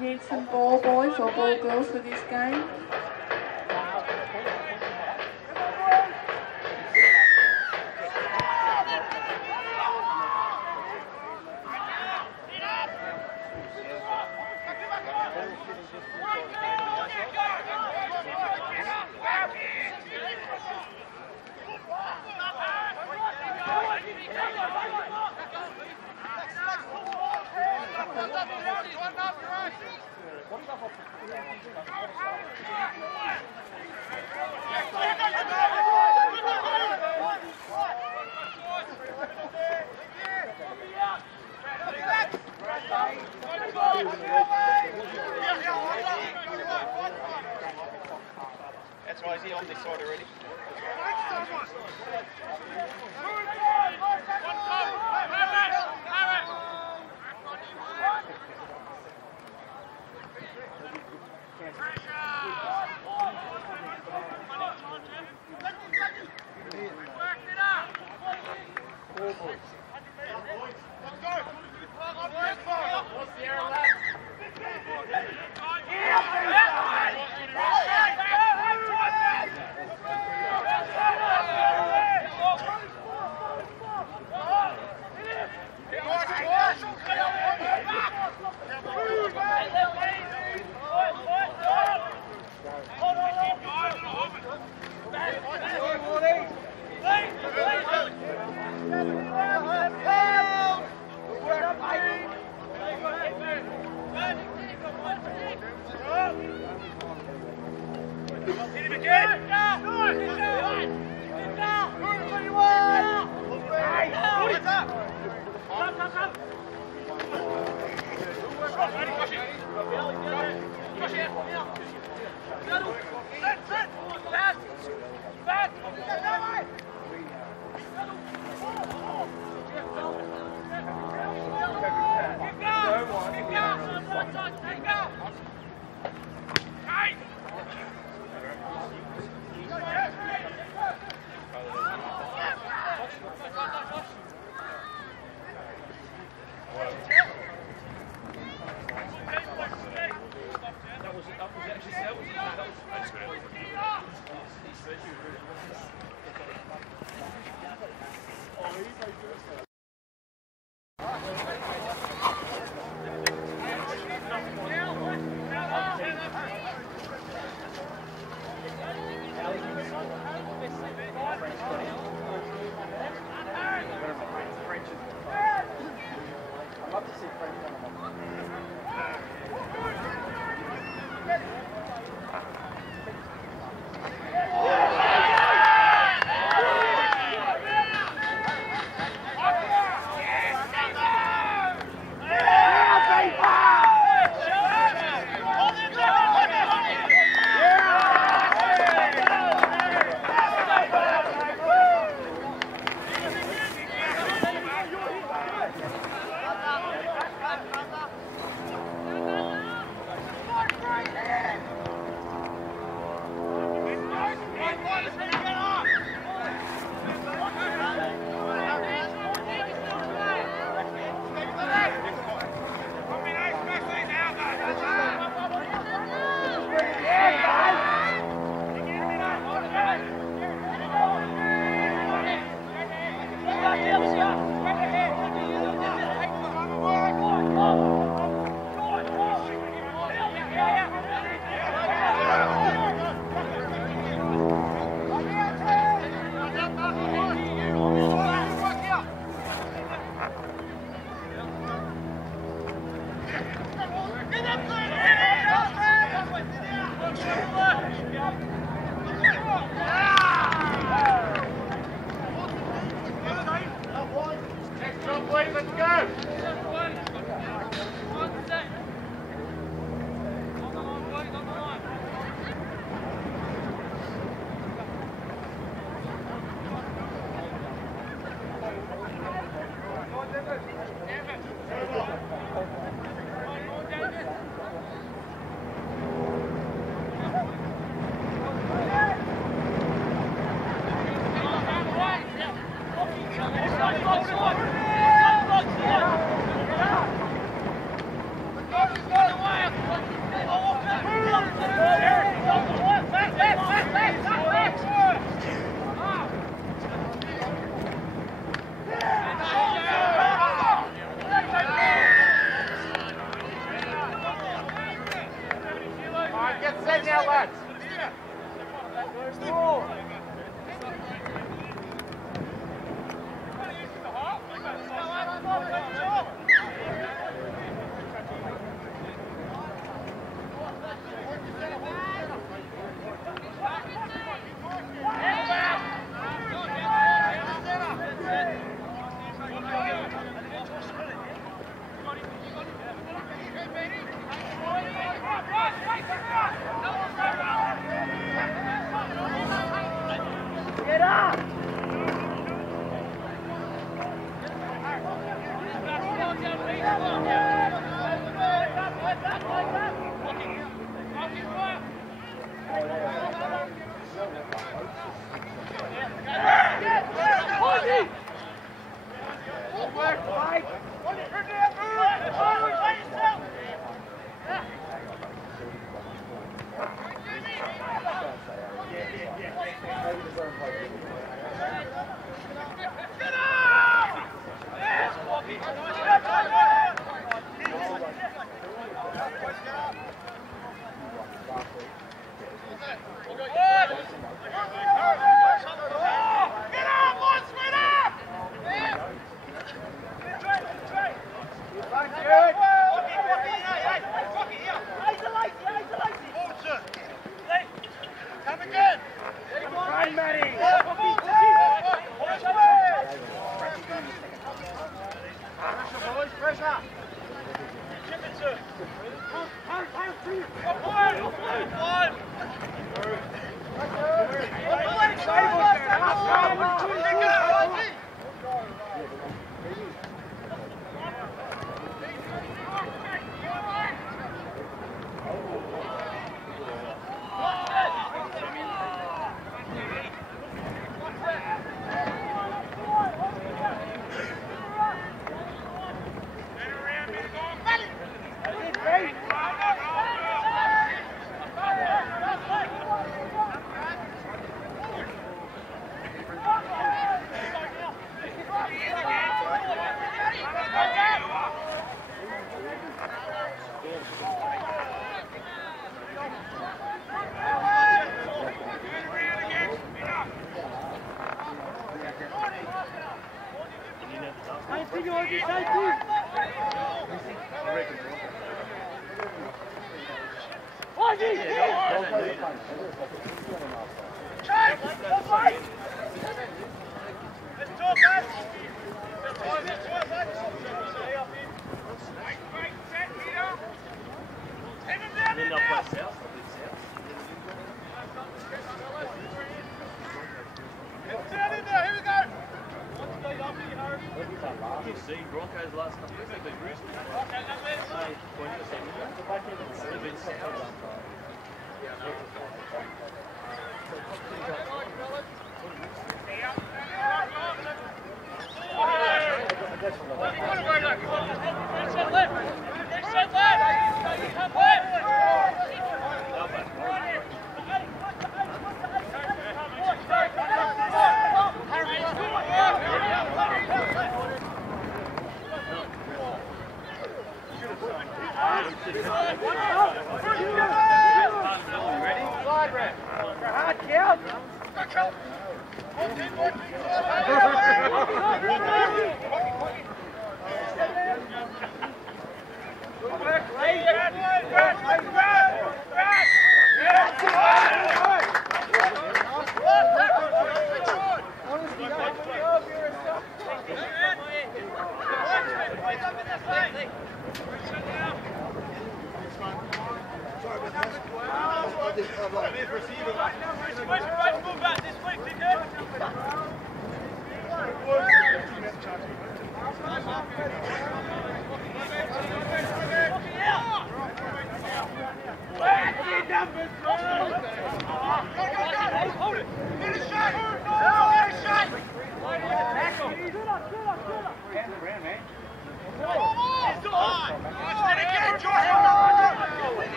We need some ball boys or ball girls for this game. That's right, is he on this side already? Set!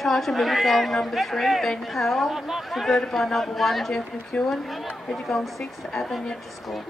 Charge of Mittagong number 3, Ben Powell, converted by number 1, Jeff McEwen. Mittagong 6, Appin yet to score.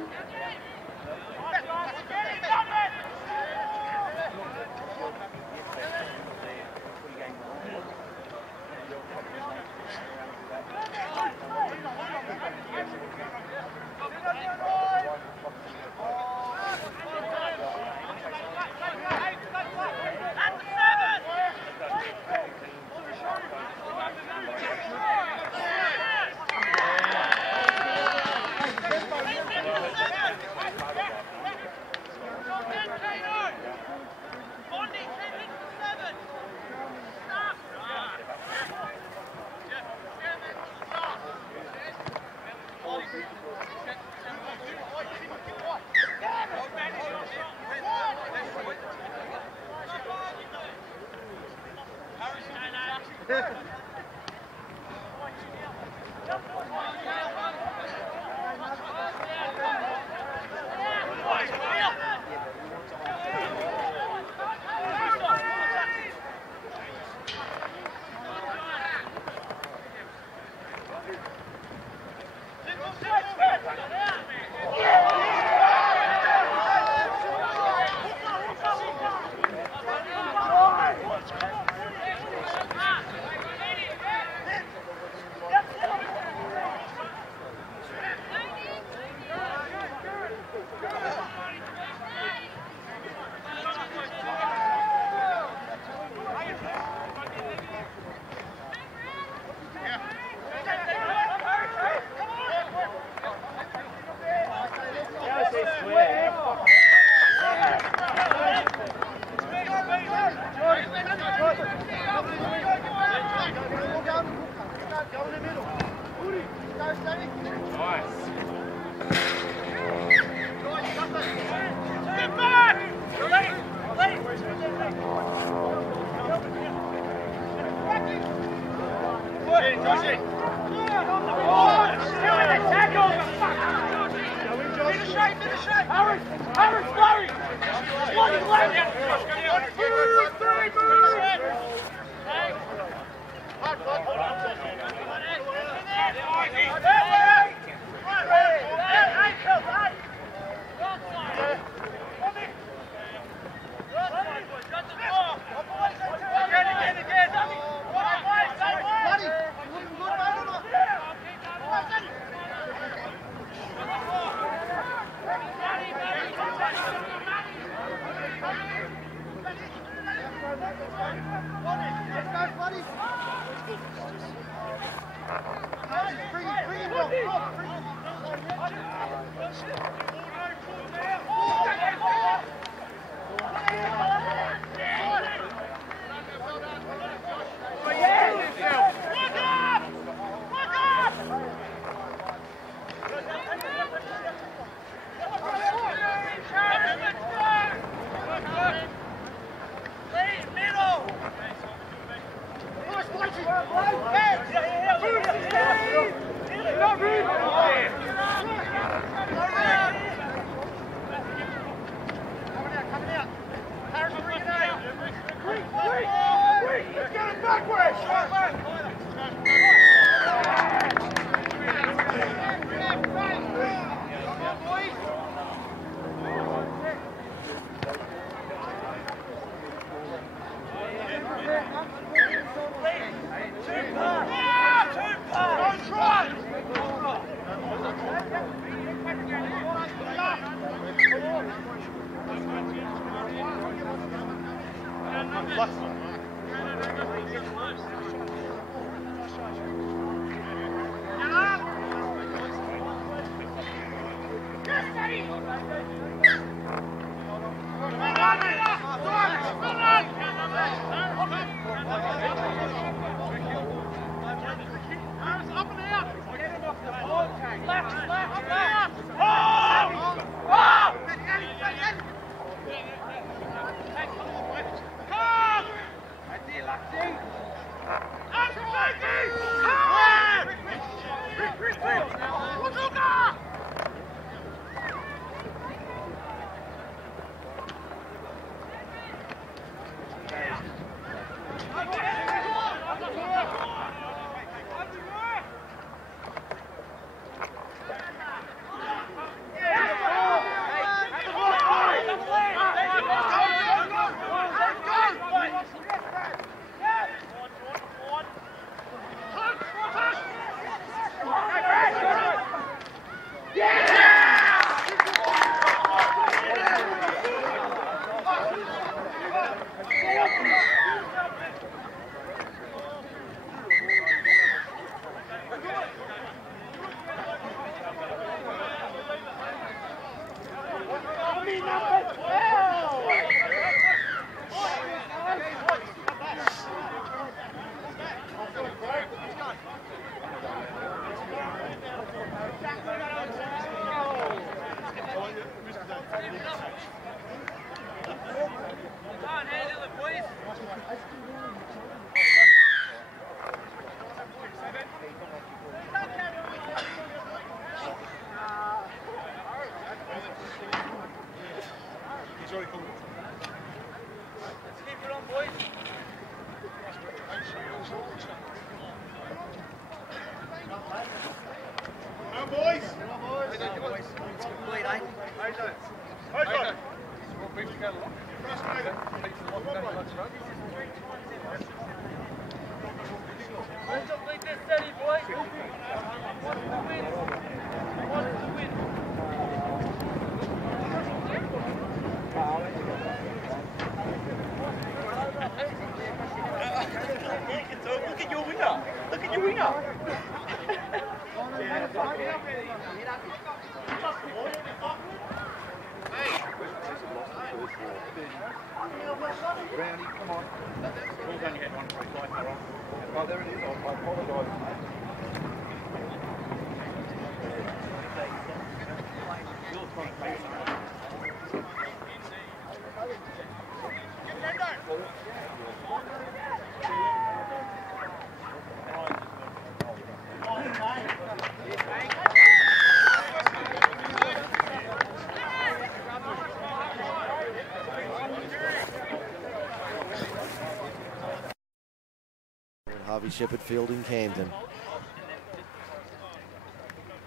Harvey Shepherd Field in Camden.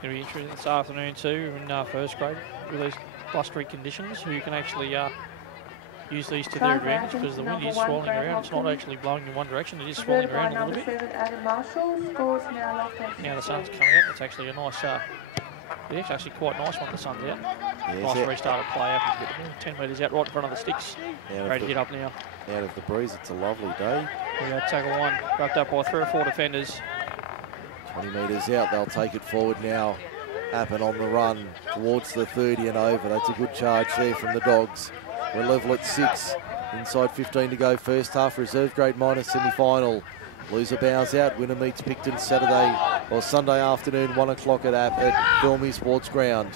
Going to be interesting this afternoon too in first grade with these blustery conditions, who can actually use these to their advantage, because the wind is swirling around. It's not actually blowing in one direction, it is swirling around a little bit. Now the sun's coming out. It's actually a nice, it's actually quite nice when the sun's out. Nice restart of play. Up to get 10 metres out right in front of the sticks. Ready to get up now. Out of the breeze, it's a lovely day. We got tackle one, wrapped up by 3 or 4 defenders. 20 metres out, they'll take it forward now. Appin on the run towards the 30 and over. That's a good charge there from the Dogs. We're level at 6. Inside 15 to go first half. Reserve grade minor semi-final. Loser bows out. Winner meets Picton Sunday afternoon, 1 o'clock at Filmy Sports Ground.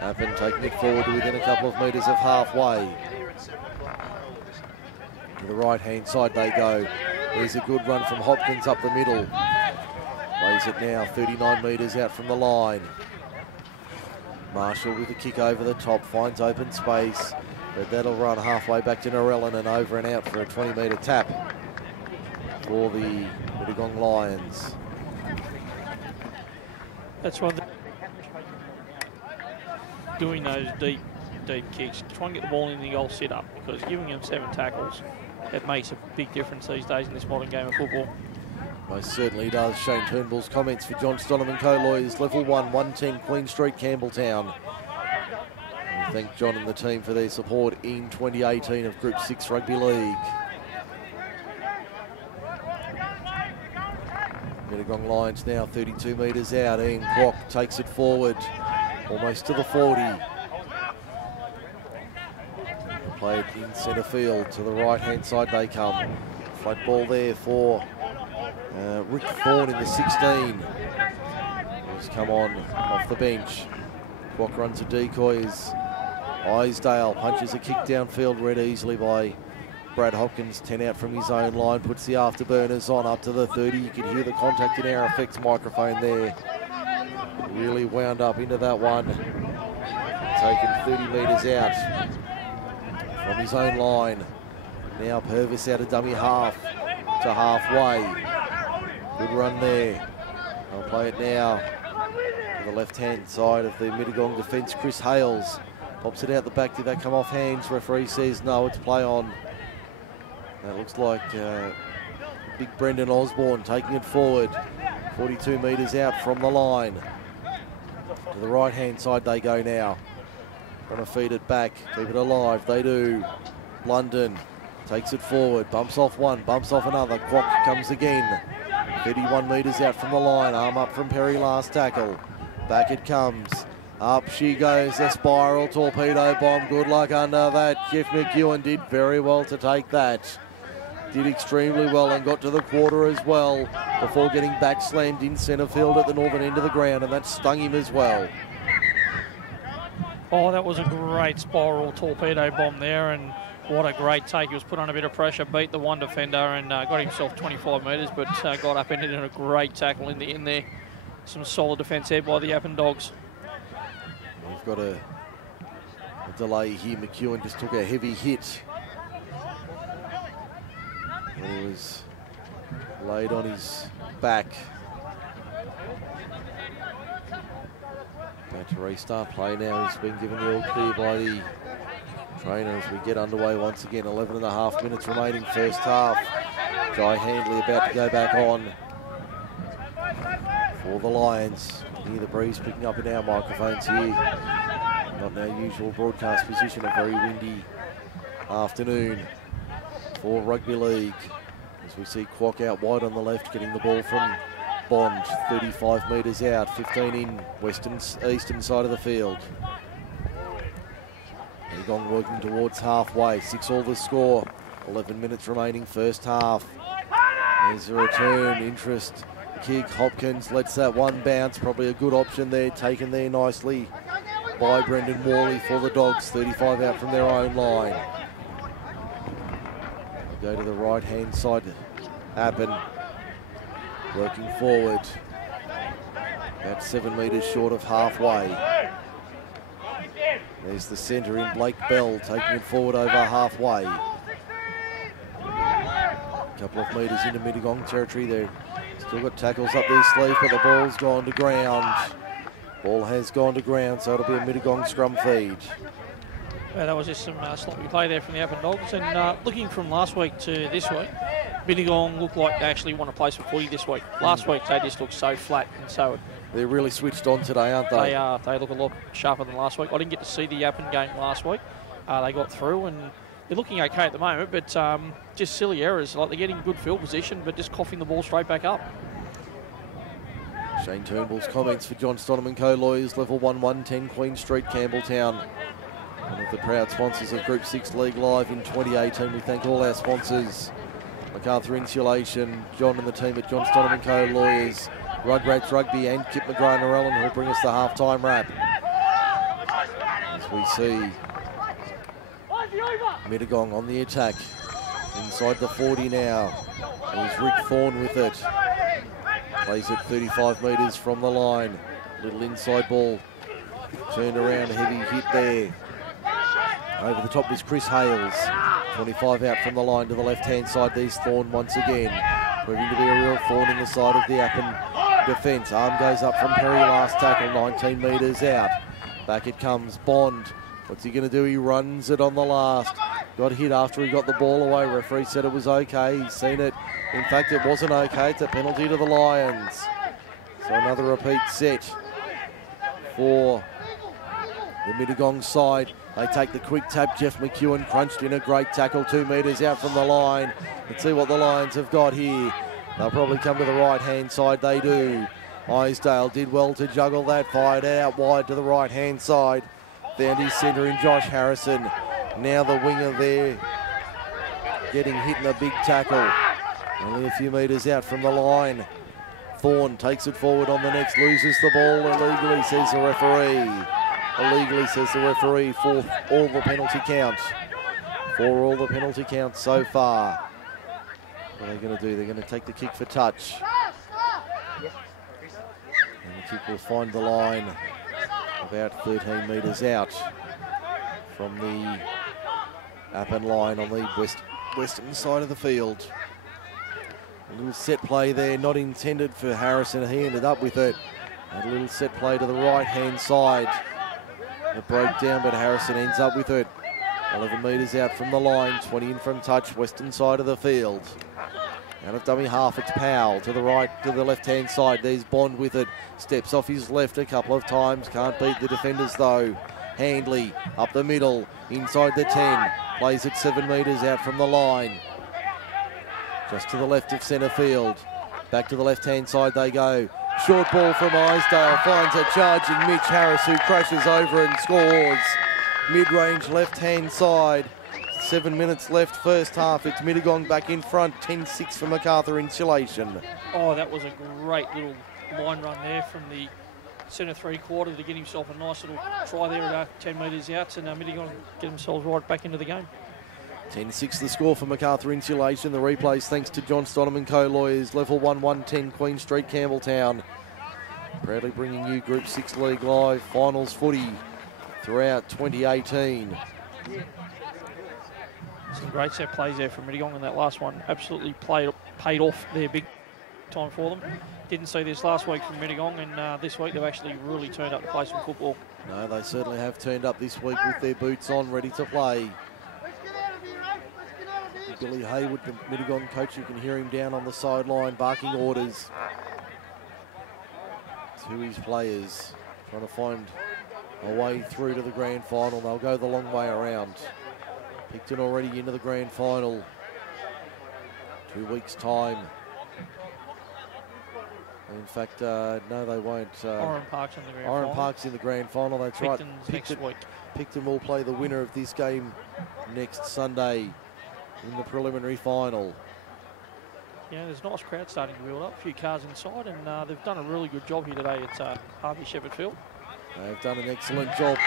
Appin taking it forward to within a couple of metres of halfway. To the right-hand side they go. There's a good run from Hopkins up the middle. Lays it now 39 metres out from the line. Marshall with a kick over the top, finds open space, but that'll run halfway back to Narellan and over and out for a 20-metre tap for the Mittagong Lions. That's why doing those deep kicks, try and get the ball in the goal set up, because giving them 7 tackles, it makes a big difference these days in this modern game of football. Most certainly does. Shane Turnbull's comments for John Stonham and co-lawyers. Level 1, 110 Queen Street, Campbelltown. We thank John and the team for their support in 2018 of Group 6 Rugby League. Mittagong Lions now 32 metres out. Ian Kwok takes it forward, almost to the 40. Played in centre field. To the right-hand side they come. Flat ball there for Rick Thorne in the 16. He's come on off the bench. Kwok runs a decoy as Isdale punches a kick downfield, read easily by Brad Hopkins. 10 out from his own line, puts the afterburners on up to the 30. You can hear the contact in our effects microphone there. Really wound up into that one. Taken 30 metres out from his own line. Now Purvis out of dummy half to halfway. Good run there. I'll play it now to the left-hand side of the Mittagong defence. Chris Hales pops it out the back. Did that come off hands? Referee says no, it's play on. That looks like big Brendan Osborne taking it forward. 42 metres out from the line. To the right-hand side they go now. Trying to feed it back, keep it alive. They do. London takes it forward, bumps off one, bumps off another. Kwok comes again. 31 metres out from the line, arm up from Perry last tackle. Back it comes, up she goes, a spiral torpedo bomb. Good luck under that. Jeff McEwen did very well to take that. Did extremely well and got to the quarter as well before getting back slammed in centre field at the northern end of the ground, and that stung him as well. Oh, that was a great spiral torpedo bomb there, and what a great take. He was put on a bit of pressure, beat the one defender and got himself 25 metres, but got up and did a great tackle in the end there. Some solid defence there by the Appin Dogs. We've got a delay here. McEwen just took a heavy hit when he was laid on his back. About to restart play now. He's been given the all clear by the trainer as we get underway once again. 11 and a half minutes remaining first half. Jai Handley about to go back on for the Lions. Hear the breeze picking up in our microphones here. Not in our usual broadcast position. A very windy afternoon for rugby league. As we see Kwok out wide on the left, getting the ball from Bond. 35 metres out, 15 in eastern side of the field. Mittagong working towards halfway. 6-all the score. 11 minutes remaining first half. There's a return, interest. Kick, Hopkins lets that one bounce. Probably a good option there, taken there nicely by Brendan Worley for the Dogs. 35 out from their own line. They go to the right-hand side. Appin working forward. About 7 metres short of halfway. There's the centre in Blake Bell, taking it forward over halfway. A couple of metres into Mittagong territory. They've still got tackles up their sleeve, but the ball's gone to ground. Ball has gone to ground, so it'll be a Mittagong scrum feed. Yeah, that was just some sloppy play there from the Appin Dogs. And looking from last week to this week, Mittagong look like they actually want to play some footy this week. Last week they just looked so flat, and so they're really switched on today, aren't they? They look a lot sharper than last week. I didn't get to see the Appin game last week. They got through, and they're looking okay at the moment, but just silly errors. Like they're getting good field position, but just coughing the ball straight back up. Shane Turnbull's comments for John Stonham & Co. Lawyers, level 1, 110 Queen Street, Campbelltown. One of the proud sponsors of Group 6 League Live in 2018. We thank all our sponsors. MacArthur Insulation, John and the team at John Stonham & Co. Lawyers, Rugrats Rugby and Kip McGrath and Ellen who'll bring us the half-time wrap. As we see Mittagong on the attack. Inside the 40 now. Here's Rick Thorne with it. Plays it 35 metres from the line. Little inside ball. Turned around, heavy hit there. Over the top is Chris Hales. 25 out from the line to the left-hand side. There's Thorne once again. Proving to be a real thorn in the side of the Appin defence. Arm goes up from Perry last tackle, 19 metres out. Back it comes, Bond. What's he going to do? He runs it on the last. Got hit after he got the ball away. Referee said it was okay. He's seen it. In fact, it wasn't okay. It's a penalty to the Lions. So another repeat set for the Mittagong side. They take the quick tap. Jeff McEwen crunched in a great tackle, 2 metres out from the line. Let's see what the Lions have got here. They'll probably come to the right-hand side. They do. Isdale did well to juggle that. Fired out wide to the right-hand side. Found his centre in Josh Harrison. Now the winger there getting hit in a big tackle. Only a few metres out from the line. Thorne takes it forward on the next, loses the ball illegally, says the referee. Illegally, says the referee, for all the penalty counts. For all the penalty counts so far. What are they going to do? They're going to take the kick for touch. And the kick will find the line about 13 metres out from the Appin line on the western side of the field. A little set play there, not intended for Harrison. He ended up with it. A little set play to the right-hand side. It broke down, but Harrison ends up with it. 11 metres out from the line, 20 in from touch, western side of the field. Out of dummy half, it's Powell to the right, to the left-hand side. There's Bond with it. Steps off his left a couple of times. Can't beat the defenders, though. Handley up the middle, inside the 10. Plays it 7 metres out from the line. Just to the left of centre field. Back to the left-hand side they go. Short ball from Isdale, finds a charging Mitch Harris who crashes over and scores. Mid-range left-hand side. 7 minutes left first half. It's Mittagong back in front, 10-6 for MacArthur Insulation. Oh, that was a great little line run there from the centre three-quarter to get himself a nice little try there at 10 metres out, and Mittagong get themselves right back into the game. 10-6 the score for MacArthur Insulation. The replays thanks to John Stonham & Co. Lawyers, level 1, 110 Queen Street, Campbelltown. Proudly bringing you Group 6 League Live finals footy throughout 2018. Some great set plays there from Mittagong in that last one. Absolutely paid off there big time for them. Didn't see this last week from Mittagong, and this week they've actually really turned up to play some football. No, they certainly have turned up this week with their boots on, ready to play. Billy Haywood, the Mittagong coach, you can hear him down on the sideline barking orders to his players, trying to find a way through to the grand final. They'll go the long way around. Picton already into the grand final. 2 weeks' time. In fact, no, they won't. Oran Park's in the grand final. Oran Park's in the grand final, that's right. Next week. Picton will play the winner of this game next Sunday in the preliminary final. Yeah, there's a nice crowd starting to build up. A few cars inside, and they've done a really good job here today at Harvey Shepherd Field. They've done an excellent job.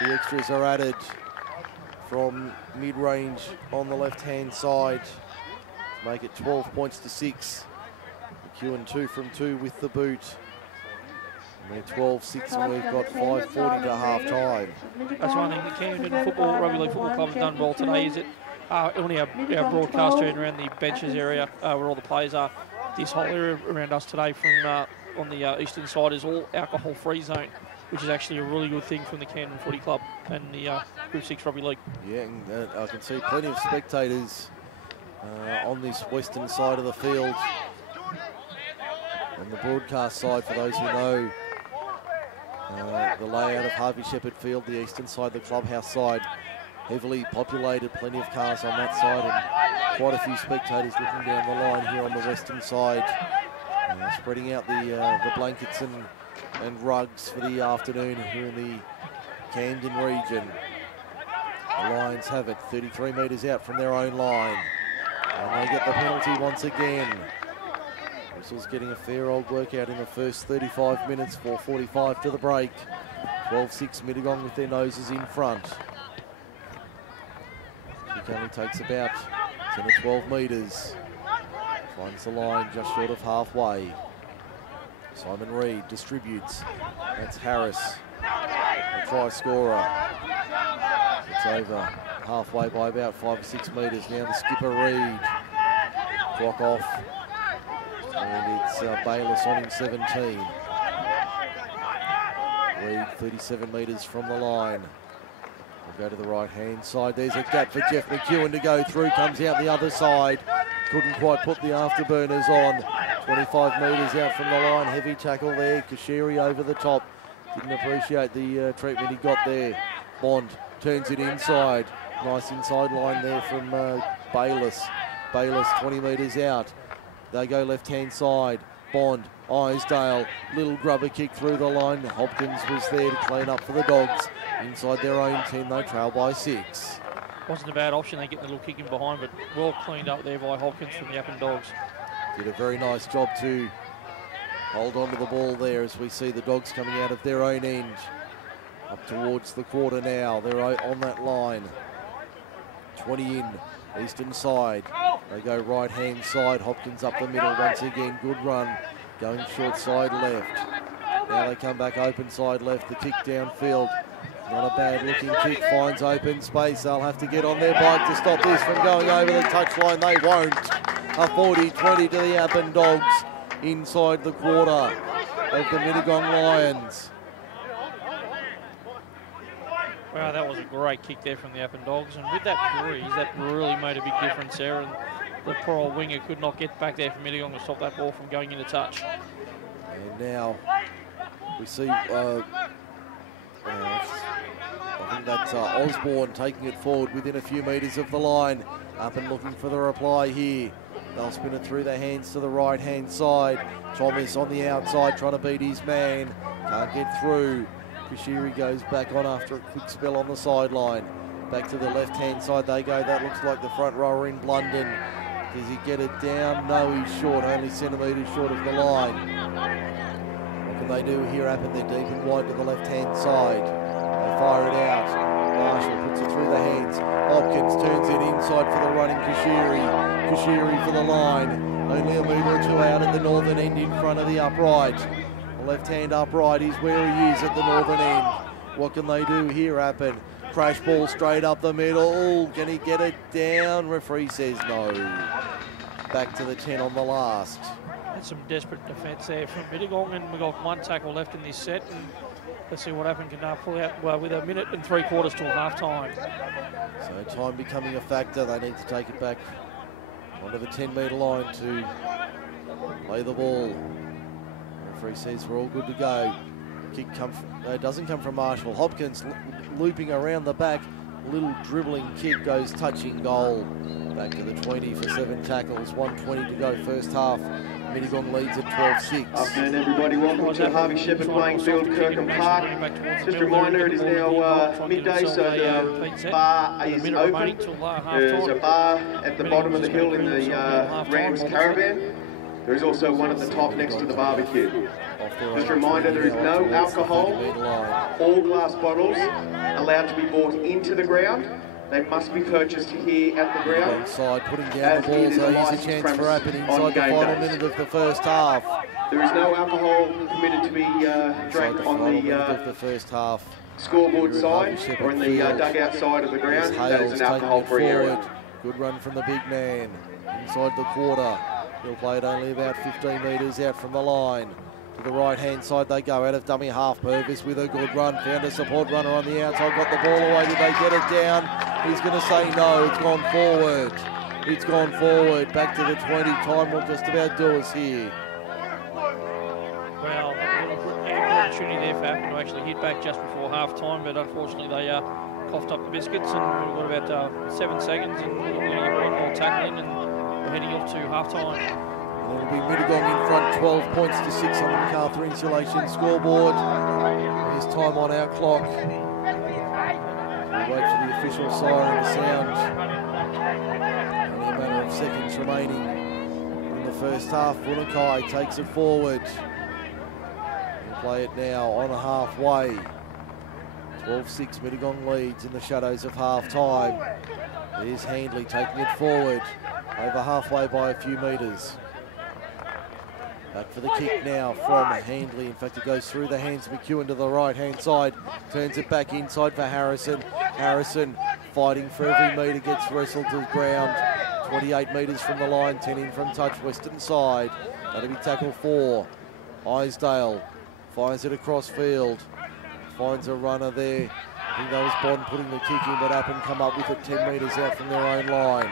The extras are added from mid-range on the left-hand side to make it 12 points to 6. McEwen 2 from 2 with the boot. And they're 12-6 and we've got 5:40 to half-time. That's one thing that Camden Rugby League Football Club have done well today, is that only our broadcast area around the benches area where all the players are. This whole area around us today from on the eastern side is all alcohol-free zone, which is actually a really good thing from the Camden Footy Club and the Group 6 Rugby League. Yeah, and I can see plenty of spectators on this western side of the field. On the broadcast side, for those who know the layout of Harvey Shepherd Field, the eastern side, the clubhouse side, heavily populated, plenty of cars on that side, and quite a few spectators looking down the line here on the western side, spreading out the blankets and rugs for the afternoon here in the Camden region. The Lions have it 33 metres out from their own line, and they get the penalty once again. Whistle's getting a fair old workout in the first 35 minutes, 4:45 to the break. 12-6 Mittagong with their noses in front. It only takes about 10 or 12 metres. Finds the line just short of halfway. Simon Reed distributes. That's Harris, the try scorer. It's over halfway by about 5 or 6 metres. Now the skipper Reed. Clock off. And it's Bayless on in 17. Reed 37 metres from the line. We'll go to the right-hand side. There's a gap for Jeff McEwen to go through. Comes out the other side. Couldn't quite put the afterburners on. 25 metres out from the line. Heavy tackle there. Kashiri over the top. Didn't appreciate the treatment he got there. Bond turns it inside. Nice inside line there from Bayless. Bayless 20 metres out. They go left-hand side. Bond, Isdale, little grubber kick through the line. Hopkins was there to clean up for the Dogs. Inside their own 10, they trail by 6. Wasn't a bad option, they get the little kick in behind, but well cleaned up there by Hopkins from the Appin Dogs. Did a very nice job to hold on to the ball there as we see the Dogs coming out of their own end. Up towards the quarter now, they're on that line. 20 in, eastern side. They go right-hand side, Hopkins up the middle once again. Good run, going short side left. Now they come back open side left, the kick downfield. Not a bad looking kick, finds open space. They'll have to get on their bike to stop this from going over the touchline. They won't. A 40-20 to the Appin Dogs inside the quarter of the Mittagong Lions. Wow, that was a great kick there from the Appin Dogs, and with that breeze, that really made a big difference there, and the poor old winger could not get back there from Mittagong to stop that ball from going into touch. And now we see, I think that's Osborne taking it forward within a few metres of the line. Appin looking for the reply here. They'll spin it through their hands to the right-hand side. Thomas on the outside trying to beat his man. Can't get through. Kashiri goes back on after a quick spell on the sideline. Back to the left-hand side they go. That looks like the front rower in Blunden. Does he get it down? No, he's short, only centimetres short of the line. What can they do here? Appin, they're deep and wide to the left-hand side. They fire it out. Marshall puts it through the hands. Hopkins turns it inside for the running Kashiri. Kashiri for the line. Only a metre or two out at the northern end in front of the upright. Left-hand upright is where he is at the northern end. What can they do here, Appin? Crash ball straight up the middle. Can he get it down? Referee says no. Back to the 10 on the last. That's some desperate defence there from Mittagong, and we've got one tackle left in this set, and let's see what Appin can pull out with 1 minute and 3/4 till half-time. So time becoming a factor. They need to take it back onto the 10-metre line to play the ball. Referee says we're all good to go. Kick doesn't come from Marshall. Hopkins looping around the back. Little dribbling kick goes touching goal. Back to the 20 for 7 tackles. 1:20 to go first half. Mittagong leads at 12-6. Afternoon, everybody. Welcome to Harvey Shepherd playing field, Kirkham Park. Just a reminder, it is now midday, so the bar is open. There's a bar at the bottom of the hill in the Rams Caravan. There is also one at the top next to the barbecue. Just a reminder, there is no alcohol or glass bottles allowed to be brought into the ground. They must be purchased here at the ground. Side putting down the ball, so here's a chance for Appin inside the final minute of the first half. There is no alcohol permitted to be drank on the first half. Scoreboard side or in the dugout side of the ground. That is an alcohol-free area. Good run from the big man inside the quarter. He'll play it only about 15 metres out from the line. To the right-hand side they go, out of dummy half. Purvis with a good run, found a support runner on the outside, got the ball away. Did they get it down? He's going to say no, it's gone forward. It's gone forward, back to the 20. Time will just about do us here. Well, an opportunity there for Appin to actually hit back just before half-time, but unfortunately they coughed up the biscuits, and we've got about 7 seconds, and we're going to get one more tackle in, and we're heading off to half-time. It'll be Mittagong in front, 12 points to 6 on the MacArthur Insulation scoreboard. There's time on our clock. We'll wait for the official siren to sound. Only a matter of seconds remaining in the first half. Wunakai takes it forward. We'll play it now on a halfway. 12-6, Mittagong leads in the shadows of half-time. There's Handley taking it forward, over halfway by a few metres. Back for the kick now from Handley. In fact, it goes through the hands of McEwen to the right-hand side. Turns it back inside for Harrison. Harrison fighting for every metre, gets wrestled to the ground. 28 metres from the line, 10 in from touch, western side. That'll be tackle 4. Isdale fires it across field. Finds a runner there. I think that was Bond putting the kick in, but Appin come up with it 10 metres out from their own line.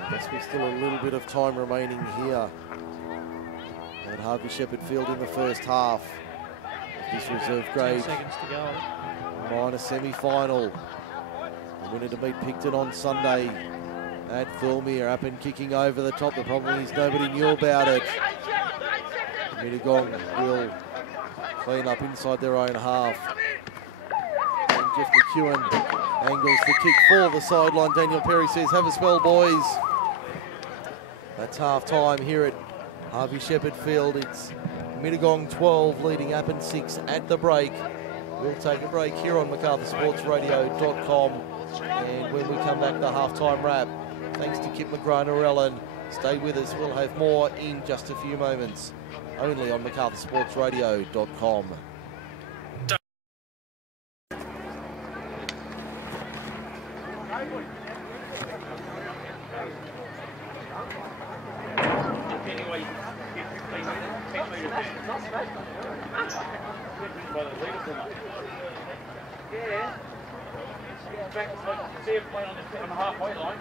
I guess we've still a little bit of time remaining here at Harvey Shepherd Field in the first half. This reserve grade 10 seconds to go. minor semi-final. The winner to meet Picton on Sunday at Thirlmere. Appin kicking over the top. The problem is nobody knew about it. Mittagong will clean up inside their own half. And Jeff McEwen angles the kick for the sideline. Daniel Perry says, have a spell, boys. That's half-time here at Harvey Shepherd Field. It's Mittagong 12 leading Appin 6 at the break. We'll take a break here on MacArthurSportsRadio.com. And when we come back, the half-time wrap. Thanks to Kip McGrath-Ellen. Stay with us. We'll have more in just a few moments. Only on MacArthurSportsRadio.com. Yeah. Back see him play on the halfway line.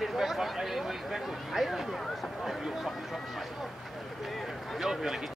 He's back 18 metres backwards. You're fucking shocking, mate. You're going to get